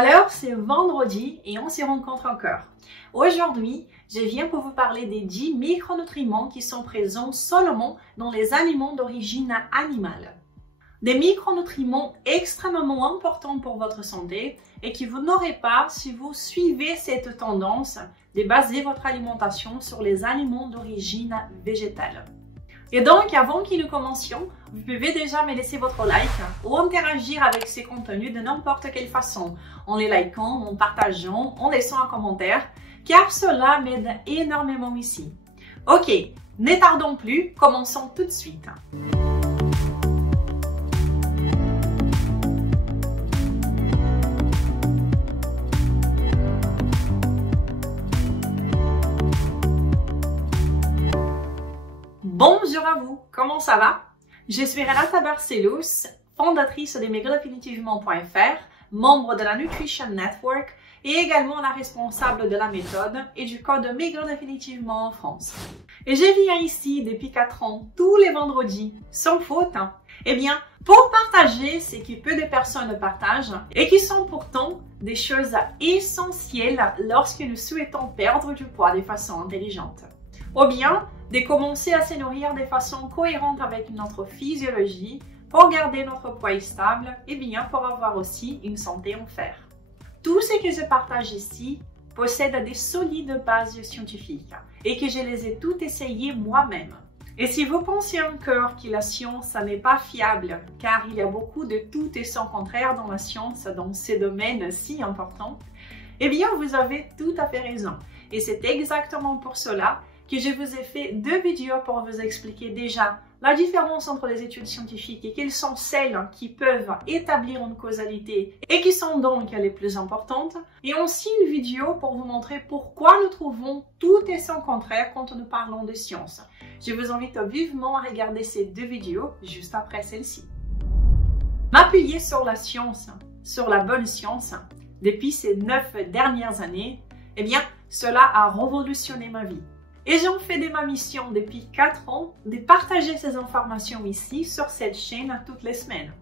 Alors, c'est vendredi et on se rencontre encore. Aujourd'hui, je viens pour vous parler des 10 micronutriments qui sont présents seulement dans les aliments d'origine animale. Des micronutriments extrêmement importants pour votre santé et que vous n'aurez pas si vous suivez cette tendance de baser votre alimentation sur les aliments d'origine végétale. Et donc, avant que nous commencions, vous pouvez déjà me laisser votre like ou interagir avec ces contenus de n'importe quelle façon, en les likant, en partageant, en laissant un commentaire, car cela m'aide énormément ici. Ok, ne tardons plus, commençons tout de suite. Bonjour à vous, comment ça va? Je suis Renata Barcelos, fondatrice de maigredefinitivement.fr, membre de la Nutrition Network et également la responsable de la méthode et du code Maigre Définitivement en France. Et je viens ici depuis 4 ans, tous les vendredis, sans faute, eh bien, pour partager ce que peu de personnes partagent et qui sont pourtant des choses essentielles lorsque nous souhaitons perdre du poids de façon intelligente. Ou bien, de commencer à se nourrir de façon cohérente avec notre physiologie pour garder notre poids stable et bien pour avoir aussi une santé en fer. Tout ce que je partage ici possède des solides bases scientifiques et que je les ai toutes essayées moi-même. Et si vous pensez encore que la science n'est pas fiable, car il y a beaucoup de tout et son contraire dans la science, dans ces domaines si importants, eh bien vous avez tout à fait raison. Et c'est exactement pour cela que je vous ai fait 2 vidéos pour vous expliquer déjà la différence entre les études scientifiques et quelles sont celles qui peuvent établir une causalité et qui sont donc les plus importantes, et aussi une vidéo pour vous montrer pourquoi nous trouvons tout et son contraire quand nous parlons de science. Je vous invite vivement à regarder ces 2 vidéos juste après celle-ci. M'appuyer sur la science, sur la bonne science, depuis ces 9 dernières années, eh bien, cela a révolutionné ma vie. Et j'en fais de ma mission depuis 4 ans de partager ces informations ici sur cette chaîne toutes les semaines.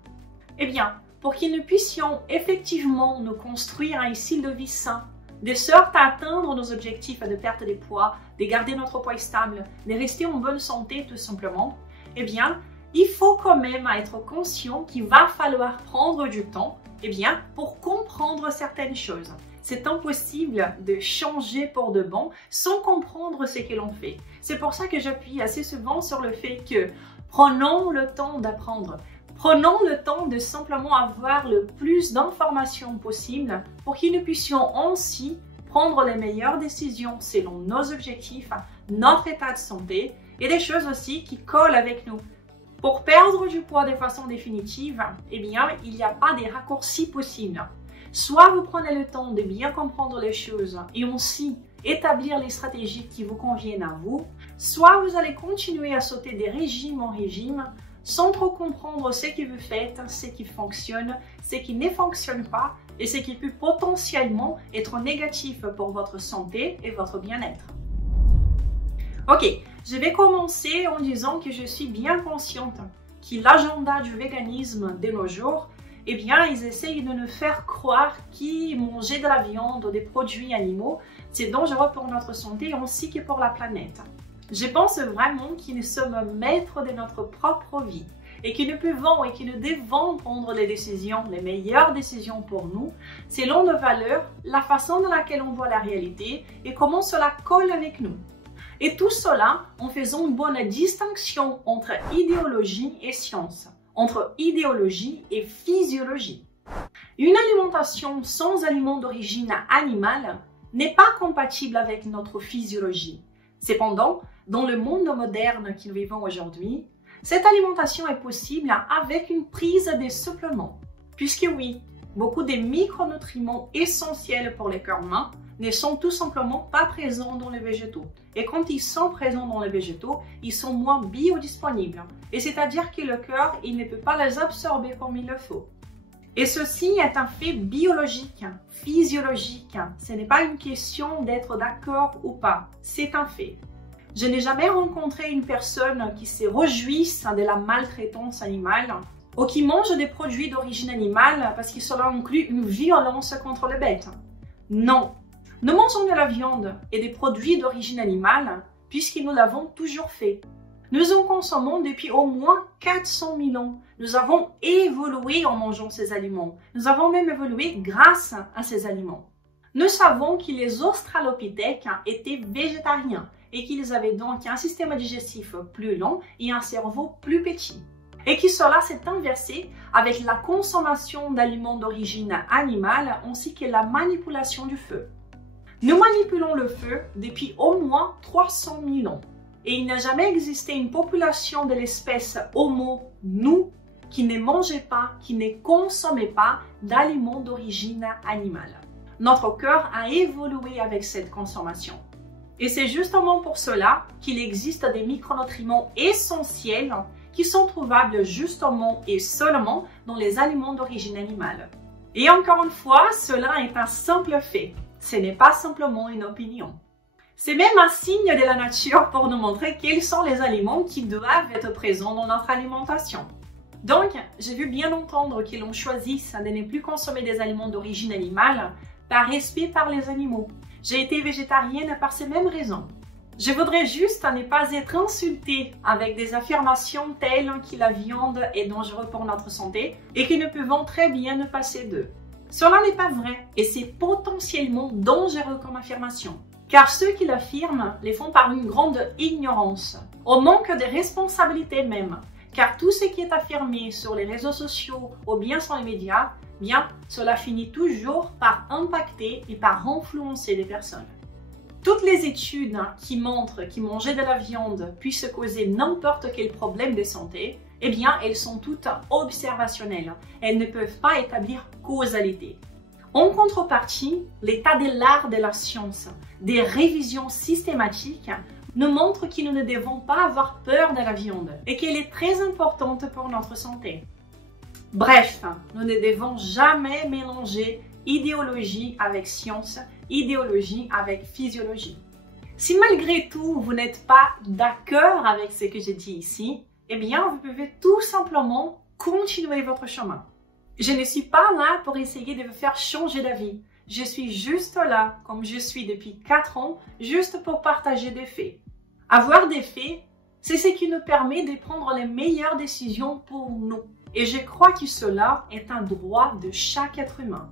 Eh bien, pour que nous puissions effectivement nous construire un style de vie sain, de sorte à atteindre nos objectifs de perte de poids, de garder notre poids stable, de rester en bonne santé tout simplement, eh bien, il faut quand même être conscient qu'il va falloir prendre du temps, eh bien, pour comprendre certaines choses. C'est impossible de changer pour de bon sans comprendre ce que l'on fait. C'est pour ça que j'appuie assez souvent sur le fait que prenons le temps d'apprendre. Prenons le temps de simplement avoir le plus d'informations possible pour que nous puissions ainsi prendre les meilleures décisions selon nos objectifs, notre état de santé et des choses aussi qui collent avec nous. Pour perdre du poids de façon définitive, eh bien, il n'y a pas de raccourcis possibles. Soit vous prenez le temps de bien comprendre les choses et aussi établir les stratégies qui vous conviennent à vous, soit vous allez continuer à sauter de régime en régime sans trop comprendre ce que vous faites, ce qui fonctionne, ce qui ne fonctionne pas et ce qui peut potentiellement être négatif pour votre santé et votre bien-être. Ok, je vais commencer en disant que je suis bien consciente que l'agenda du véganisme de nos jours, eh bien, ils essayent de nous faire croire que manger de la viande ou des produits animaux, c'est dangereux pour notre santé ainsi que pour la planète. Je pense vraiment que nous sommes maîtres de notre propre vie et que nous pouvons et que nous devons prendre les décisions, les meilleures décisions pour nous, selon nos valeurs, la façon dans laquelle on voit la réalité et comment cela colle avec nous. Et tout cela en faisant une bonne distinction entre idéologie et science, entre idéologie et physiologie. Une alimentation sans aliments d'origine animale n'est pas compatible avec notre physiologie. Cependant, dans le monde moderne que nous vivons aujourd'hui, cette alimentation est possible avec une prise de suppléments. Puisque oui, beaucoup de micronutriments essentiels pour le corps humain ne sont tout simplement pas présents dans les végétaux. Et quand ils sont présents dans les végétaux, ils sont moins biodisponibles. Et c'est-à-dire que le corps, il ne peut pas les absorber comme il le faut. Et ceci est un fait biologique, physiologique. Ce n'est pas une question d'être d'accord ou pas. C'est un fait. Je n'ai jamais rencontré une personne qui se réjouisse de la maltraitance animale ou qui mangent des produits d'origine animale parce que cela inclut une violence contre les bêtes. Non, nous mangeons de la viande et des produits d'origine animale puisque nous l'avons toujours fait. Nous en consommons depuis au moins 400 000 ans. Nous avons évolué en mangeant ces aliments. Nous avons même évolué grâce à ces aliments. Nous savons que les australopithèques étaient végétariens et qu'ils avaient donc un système digestif plus long et un cerveau plus petit. Et que cela s'est inversé avec la consommation d'aliments d'origine animale ainsi que la manipulation du feu. Nous manipulons le feu depuis au moins 300 000 ans. Et il n'a jamais existé une population de l'espèce Homo, nous, qui ne mangeait pas, qui ne consommait pas d'aliments d'origine animale. Notre corps a évolué avec cette consommation. Et c'est justement pour cela qu'il existe des micronutriments essentiels qui sont trouvables justement et seulement dans les aliments d'origine animale. Et encore une fois, cela est un simple fait. Ce n'est pas simplement une opinion. C'est même un signe de la nature pour nous montrer quels sont les aliments qui doivent être présents dans notre alimentation. Donc, j'ai vu bien entendre que l'on choisisse de ne plus consommer des aliments d'origine animale par respect par les animaux. J'ai été végétarienne par ces mêmes raisons. Je voudrais juste ne pas être insultée avec des affirmations telles que la viande est dangereuse pour notre santé et que nous pouvons très bien nous passer d'eux. Cela n'est pas vrai et c'est potentiellement dangereux comme affirmation. Car ceux qui l'affirment les font par une grande ignorance, au manque de responsabilité même. Car tout ce qui est affirmé sur les réseaux sociaux ou bien sur les médias, bien, cela finit toujours par impacter et par influencer les personnes. Toutes les études qui montrent que manger de la viande puisse causer n'importe quel problème de santé, eh bien, elles sont toutes observationnelles. Elles ne peuvent pas établir causalité. En contrepartie, l'état de l'art de la science, des révisions systématiques, nous montrent que nous ne devons pas avoir peur de la viande et qu'elle est très importante pour notre santé. Bref, nous ne devons jamais mélanger idéologie avec science, idéologie avec physiologie. Si malgré tout, vous n'êtes pas d'accord avec ce que j'ai dit ici, eh bien, vous pouvez tout simplement continuer votre chemin. Je ne suis pas là pour essayer de vous faire changer d'avis. Je suis juste là, comme je suis depuis 4 ans, juste pour partager des faits. Avoir des faits, c'est ce qui nous permet de prendre les meilleures décisions pour nous. Et je crois que cela est un droit de chaque être humain.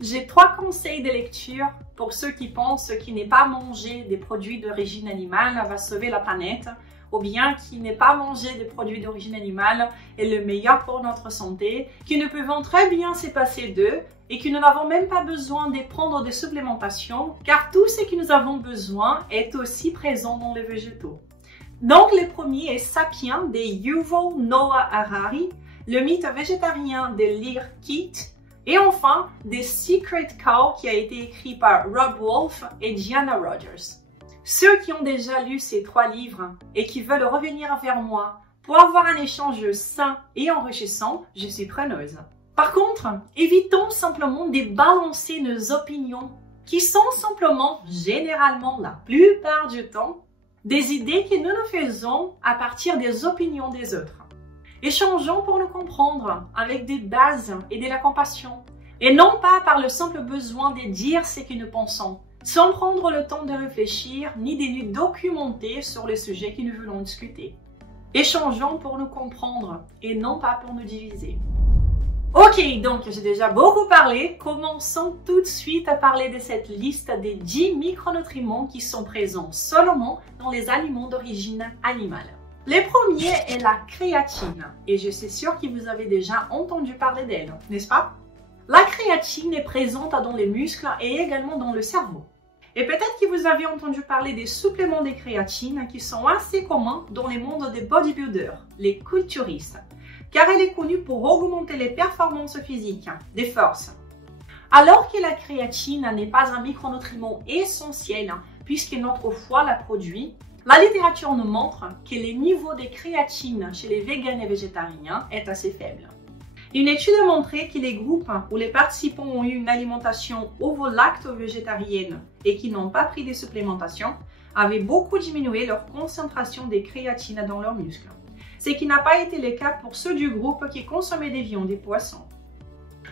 J'ai 3 conseils de lecture pour ceux qui pensent qu'il n'est pas manger des produits d'origine animale va sauver la planète, ou bien qu'il n'est pas manger des produits d'origine animale est le meilleur pour notre santé, que nous pouvons très bien se passer d'eux et que nous n'avons même pas besoin de prendre des supplémentations, car tout ce que nous avons besoin est aussi présent dans les végétaux. Donc le premier est Sapiens de Yuval Noah Harari, le mythe végétarien de Lear Keith, et enfin The Secret Cow qui a été écrit par Rob Wolf et Diana Rogers. Ceux qui ont déjà lu ces 3 livres et qui veulent revenir vers moi pour avoir un échange sain et enrichissant, je suis preneuse. Par contre, évitons simplement de balancer nos opinions qui sont simplement, généralement la plupart du temps, des idées que nous nous faisons à partir des opinions des autres. Échangeons pour nous comprendre avec des bases et de la compassion, et non pas par le simple besoin de dire ce que nous pensons, sans prendre le temps de réfléchir ni de nous documenter sur les sujets que nous voulons discuter. Échangeons pour nous comprendre et non pas pour nous diviser. Ok, donc j'ai déjà beaucoup parlé. Commençons tout de suite à parler de cette liste des 10 micronutriments qui sont présents seulement dans les aliments d'origine animale. Le premier est la créatine, et je suis sûre que vous avez déjà entendu parler d'elle, n'est-ce pas? La créatine est présente dans les muscles et également dans le cerveau. Et peut-être que vous avez entendu parler des suppléments de créatine qui sont assez communs dans le monde des bodybuilders, les culturistes, car elle est connue pour augmenter les performances physiques, des forces. Alors que la créatine n'est pas un micronutriment essentiel, puisque notre foie la produit, la littérature nous montre que le niveau de créatine chez les véganes et végétariens est assez faible. Une étude a montré que les groupes où les participants ont eu une alimentation ovo-lacto-végétarienne et qui n'ont pas pris de supplémentation avaient beaucoup diminué leur concentration de créatine dans leurs muscles. ce qui n'a pas été le cas pour ceux du groupe qui consommaient des viandes et poissons.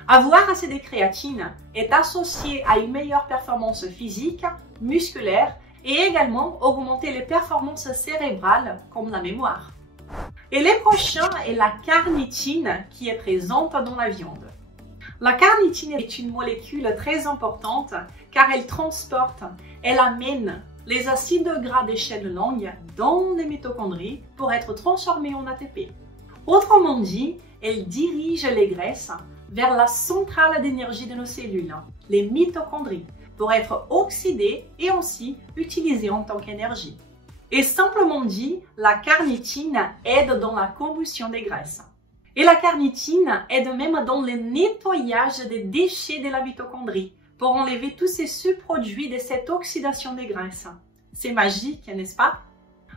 Avoir assez de créatine est associé à une meilleure performance physique, musculaire et également augmenter les performances cérébrales comme la mémoire. Et le prochain est la carnitine qui est présente dans la viande. La carnitine est une molécule très importante car elle transporte, elle amène les acides gras d'échelle longue dans les mitochondries pour être transformés en ATP. Autrement dit, elle dirige les graisses vers la centrale d'énergie de nos cellules, les mitochondries, pour être oxydées et aussi utilisées en tant qu'énergie. Et simplement dit, la carnitine aide dans la combustion des graisses. Et la carnitine aide même dans le nettoyage des déchets de la mitochondrie pour enlever tous ces sous-produits de cette oxydation des graisses. C'est magique, n'est-ce pas?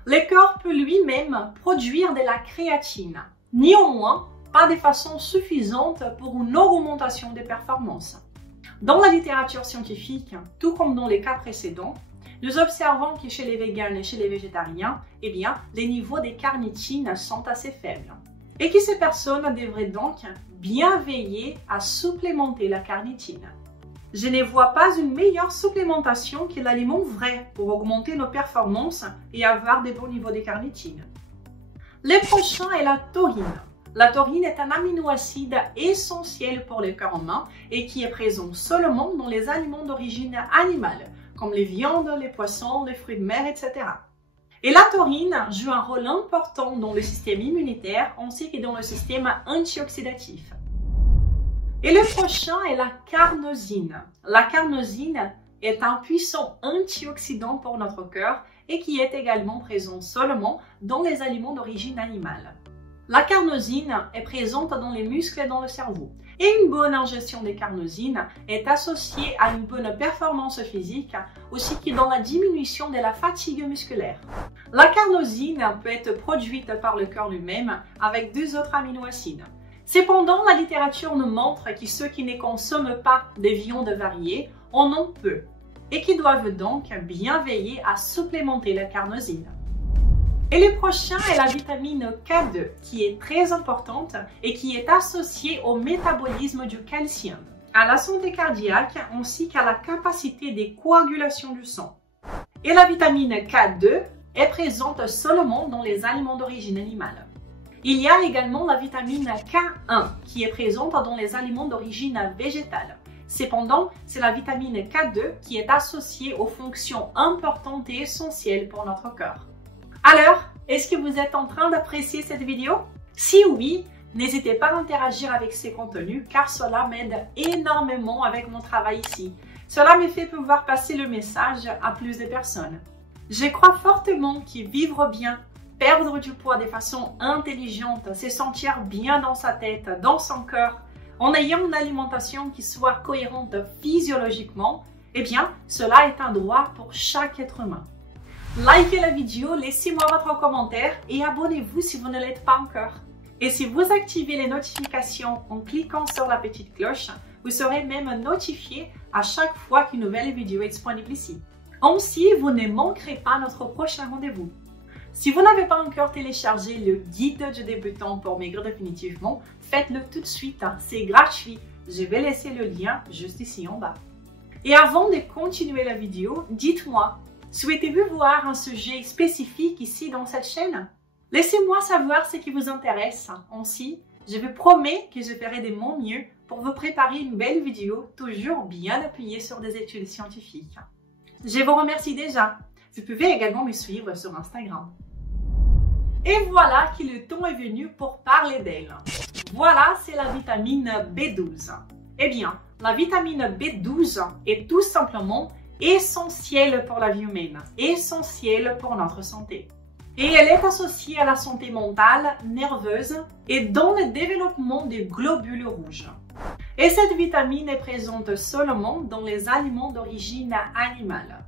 Le corps peut lui-même produire de la créatine. Néanmoins, pas de façon suffisante pour une augmentation des performances. Dans la littérature scientifique, tout comme dans les cas précédents, nous observons que chez les véganes et chez les végétariens, les niveaux de carnitine sont assez faibles. Et que ces personnes devraient donc bien veiller à supplémenter la carnitine. Je ne vois pas une meilleure supplémentation que l'aliment vrai pour augmenter nos performances et avoir des bons niveaux de carnitine. Le prochain est la taurine. La taurine est un aminoacide essentiel pour le corps humain et qui est présent seulement dans les aliments d'origine animale, comme les viandes, les poissons, les fruits de mer, etc. Et la taurine joue un rôle important dans le système immunitaire ainsi que dans le système antioxydatif. Et le prochain est la carnosine. La carnosine est un puissant antioxydant pour notre cœur et qui est également présent seulement dans les aliments d'origine animale. La carnosine est présente dans les muscles et dans le cerveau. Et une bonne ingestion de carnosine est associée à une bonne performance physique, aussi que dans la diminution de la fatigue musculaire. La carnosine peut être produite par le corps lui-même avec deux autres aminoacides. Cependant, la littérature nous montre que ceux qui ne consomment pas de viandes variées en ont peu et qui doivent donc bien veiller à supplémenter la carnosine. Et le prochain est la vitamine K2 qui est très importante et qui est associée au métabolisme du calcium, à la santé cardiaque ainsi qu'à la capacité de coagulation du sang. Et la vitamine K2 est présente seulement dans les aliments d'origine animale. Il y a également la vitamine K1 qui est présente dans les aliments d'origine végétale. Cependant, c'est la vitamine K2 qui est associée aux fonctions importantes et essentielles pour notre corps. Alors, est-ce que vous êtes en train d'apprécier cette vidéo? Si oui, n'hésitez pas à interagir avec ces contenus car cela m'aide énormément avec mon travail ici. Cela me fait pouvoir passer le message à plus de personnes. Je crois fortement que vivre bien, perdre du poids de façon intelligente, se sentir bien dans sa tête, dans son cœur, en ayant une alimentation qui soit cohérente physiologiquement, cela est un droit pour chaque être humain. Likez la vidéo, laissez-moi votre commentaire et abonnez-vous si vous ne l'êtes pas encore. Et si vous activez les notifications en cliquant sur la petite cloche, vous serez même notifié à chaque fois qu'une nouvelle vidéo est disponible ici. Ainsi, vous ne manquerez pas notre prochain rendez-vous. Si vous n'avez pas encore téléchargé le guide du débutant pour maigrir définitivement, faites-le tout de suite, c'est gratuit. Je vais laisser le lien juste ici en bas. Et avant de continuer la vidéo, dites-moi, souhaitez-vous voir un sujet spécifique ici dans cette chaîne? Laissez-moi savoir ce qui vous intéresse. Ainsi, je vous promets que je ferai de mon mieux pour vous préparer une belle vidéo toujours bien appuyée sur des études scientifiques. Je vous remercie déjà. Vous pouvez également me suivre sur Instagram. Et voilà que le temps est venu pour parler d'elle. Voilà, c'est la vitamine B12. La vitamine B12 est tout simplement essentielle pour la vie humaine, essentielle pour notre santé. Et elle est associée à la santé mentale, nerveuse et dans le développement des globules rouges. Et cette vitamine est présente seulement dans les aliments d'origine animale.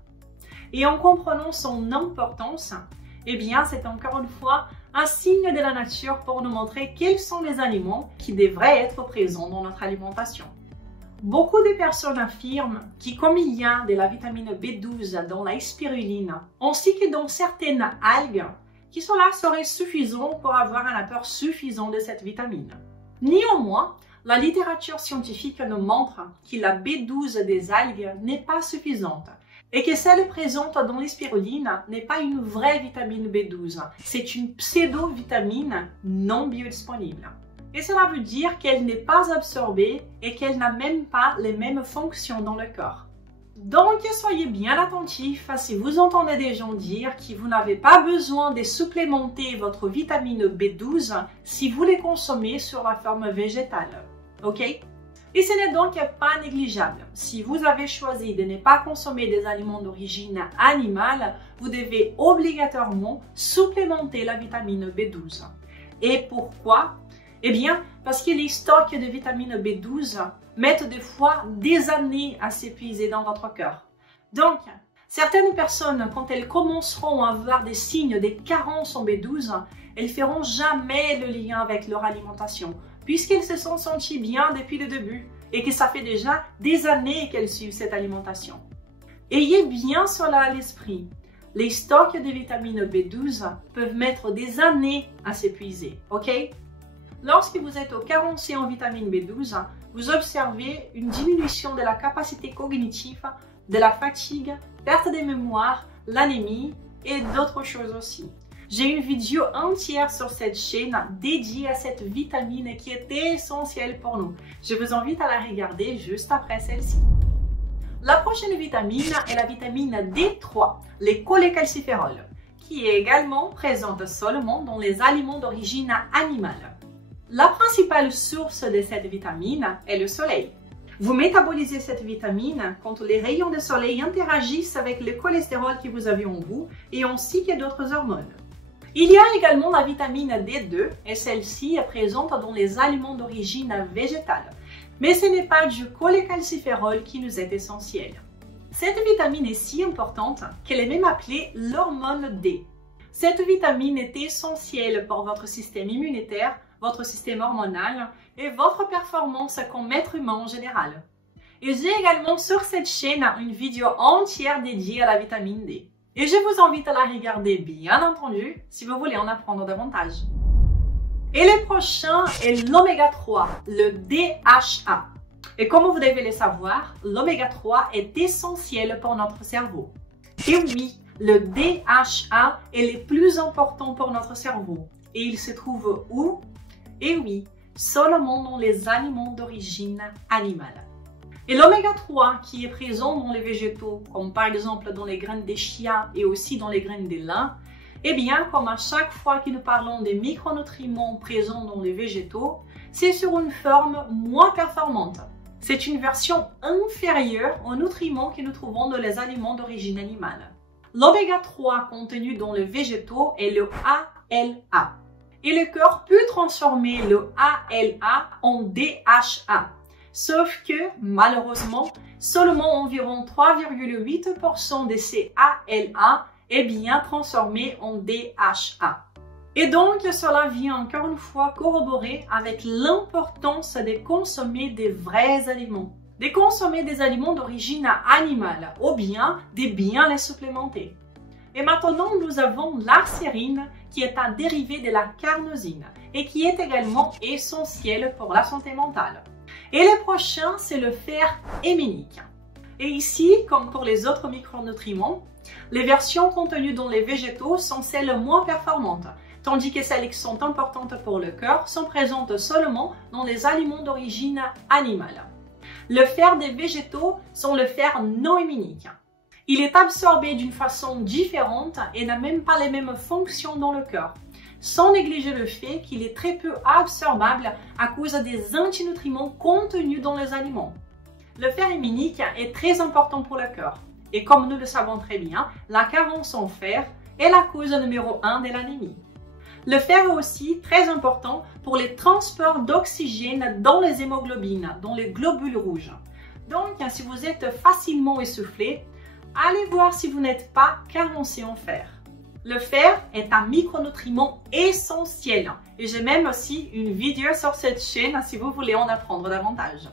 Et en comprenant son importance, c'est encore une fois un signe de la nature pour nous montrer quels sont les aliments qui devraient être présents dans notre alimentation. Beaucoup de personnes affirment que comme il y a de la vitamine B12 dans la spiruline, ainsi que dans certaines algues, qui cela serait suffisant pour avoir un apport suffisant de cette vitamine. Néanmoins, la littérature scientifique nous montre que la B12 des algues n'est pas suffisante et que celle présente dans les spirulines n'est pas une vraie vitamine B12, c'est une pseudo-vitamine non biodisponible. Et cela veut dire qu'elle n'est pas absorbée et qu'elle n'a même pas les mêmes fonctions dans le corps. Donc, soyez bien attentifs si vous entendez des gens dire que vous n'avez pas besoin de supplémenter votre vitamine B12 si vous les consommez sur la forme végétale. Ok? Et ce n'est donc pas négligeable. Si vous avez choisi de ne pas consommer des aliments d'origine animale, vous devez obligatoirement supplémenter la vitamine B12. Et pourquoi? Eh bien, parce que les stocks de vitamine B12 mettent des fois des années à s'épuiser dans votre corps. Donc, certaines personnes, quand elles commenceront à avoir des signes de carence en B12, elles feront jamais le lien avec leur alimentation, puisqu'elles se sont senties bien depuis le début et que ça fait déjà des années qu'elles suivent cette alimentation. Ayez bien cela à l'esprit. Les stocks de vitamine B12 peuvent mettre des années à s'épuiser, ok? Lorsque vous êtes carencé en vitamine B12, vous observez une diminution de la capacité cognitive, de la fatigue, perte de mémoire, l'anémie et d'autres choses aussi. J'ai une vidéo entière sur cette chaîne dédiée à cette vitamine qui est essentielle pour nous. Je vous invite à la regarder juste après celle-ci. La prochaine vitamine est la vitamine D3, les cholécalciférols, qui est également présente seulement dans les aliments d'origine animale. La principale source de cette vitamine est le soleil. Vous métabolisez cette vitamine quand les rayons de soleil interagissent avec le cholestérol que vous avez en vous et ainsi que d'autres hormones. Il y a également la vitamine D2 et celle-ci est présente dans les aliments d'origine végétale. Mais ce n'est pas du cholécalciférol qui nous est essentiel. Cette vitamine est si importante qu'elle est même appelée l'hormone D. Cette vitamine est essentielle pour votre système immunitaire, votre système hormonal et votre performance comme être humain en général. Et j'ai également sur cette chaîne une vidéo entière dédiée à la vitamine D. Et je vous invite à la regarder bien entendu si vous voulez en apprendre davantage. Et le prochain est l'oméga 3, le DHA. Et comme vous devez le savoir, l'oméga 3 est essentiel pour notre cerveau. Et oui, le DHA est le plus important pour notre cerveau. Et il se trouve où? Et oui, seulement dans les aliments d'origine animale. Et l'oméga 3 qui est présent dans les végétaux, comme par exemple dans les graines de chia et aussi dans les graines de lin, eh bien, comme à chaque fois que nous parlons des micronutriments présents dans les végétaux, c'est sur une forme moins performante. C'est une version inférieure aux nutriments que nous trouvons dans les aliments d'origine animale. L'oméga 3 contenu dans les végétaux est le ALA. Et le corps peut transformer le ALA en DHA. Sauf que, malheureusement, seulement environ 3,8% de ces ALA est bien transformé en DHA. Et donc, cela vient encore une fois corroborer avec l'importance de consommer des vrais aliments. De consommer des aliments d'origine animale ou bien de bien les supplémenter. Et maintenant, nous avons l'arcérine qui est un dérivé de la carnosine et qui est également essentiel pour la santé mentale. Et le prochain, c'est le fer héminique. Et ici, comme pour les autres micronutriments, les versions contenues dans les végétaux sont celles moins performantes, tandis que celles qui sont importantes pour le corps sont présentes seulement dans les aliments d'origine animale. Le fer des végétaux sont le fer non héminique. Il est absorbé d'une façon différente et n'a même pas les mêmes fonctions dans le corps, sans négliger le fait qu'il est très peu absorbable à cause des antinutriments contenus dans les aliments. Le fer héminique est très important pour le corps et comme nous le savons très bien, la carence en fer est la cause numéro 1 de l'anémie. Le fer est aussi très important pour les transports d'oxygène dans les hémoglobines, dans les globules rouges. Donc, si vous êtes facilement essoufflé, allez voir si vous n'êtes pas carencé en fer. Le fer est un micronutriment essentiel et j'ai même aussi une vidéo sur cette chaîne si vous voulez en apprendre davantage.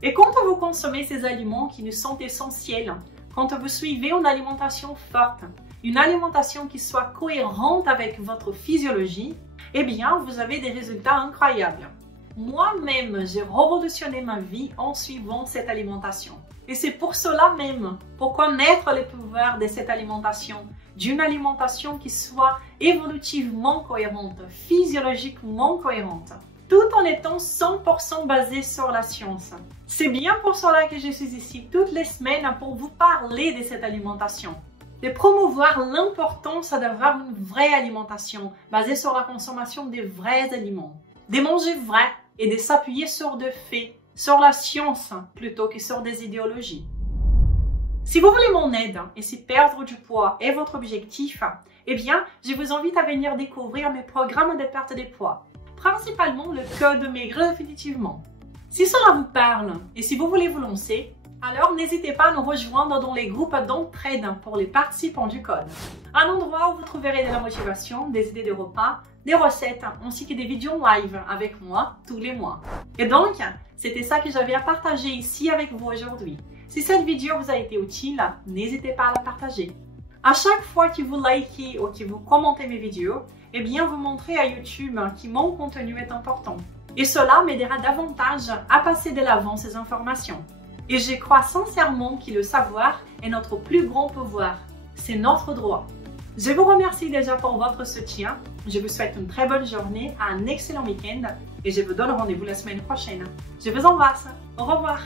Et quand vous consommez ces aliments qui nous sont essentiels, quand vous suivez une alimentation forte, une alimentation qui soit cohérente avec votre physiologie, eh bien, vous avez des résultats incroyables. Moi-même, j'ai révolutionné ma vie en suivant cette alimentation. Et c'est pour cela même, pour connaître les pouvoirs de cette alimentation, d'une alimentation qui soit évolutivement cohérente, physiologiquement cohérente, tout en étant 100% basée sur la science. C'est bien pour cela que je suis ici toutes les semaines pour vous parler de cette alimentation, de promouvoir l'importance d'avoir une vraie alimentation basée sur la consommation des vrais aliments, de manger vrai et de s'appuyer sur des faits, sur la science plutôt que sur des idéologies. Si vous voulez mon aide et si perdre du poids est votre objectif, eh bien, je vous invite à venir découvrir mes programmes de perte de poids, principalement le code maigre définitivement. Si cela vous parle et si vous voulez vous lancer, alors n'hésitez pas à nous rejoindre dans les groupes d'entraide pour les participants du code. Un endroit où vous trouverez de la motivation, des idées de repas, des recettes ainsi que des vidéos live avec moi tous les mois. Et donc, c'était ça que j'avais à partager ici avec vous aujourd'hui. Si cette vidéo vous a été utile, n'hésitez pas à la partager. À chaque fois que vous likez ou que vous commentez mes vidéos, eh bien vous montrez à YouTube que mon contenu est important. Et cela m'aidera davantage à passer de l'avant ces informations. Et je crois sincèrement que le savoir est notre plus grand pouvoir. C'est notre droit. Je vous remercie déjà pour votre soutien. Je vous souhaite une très bonne journée, un excellent week-end et je vous donne rendez-vous la semaine prochaine. Je vous embrasse. Au revoir.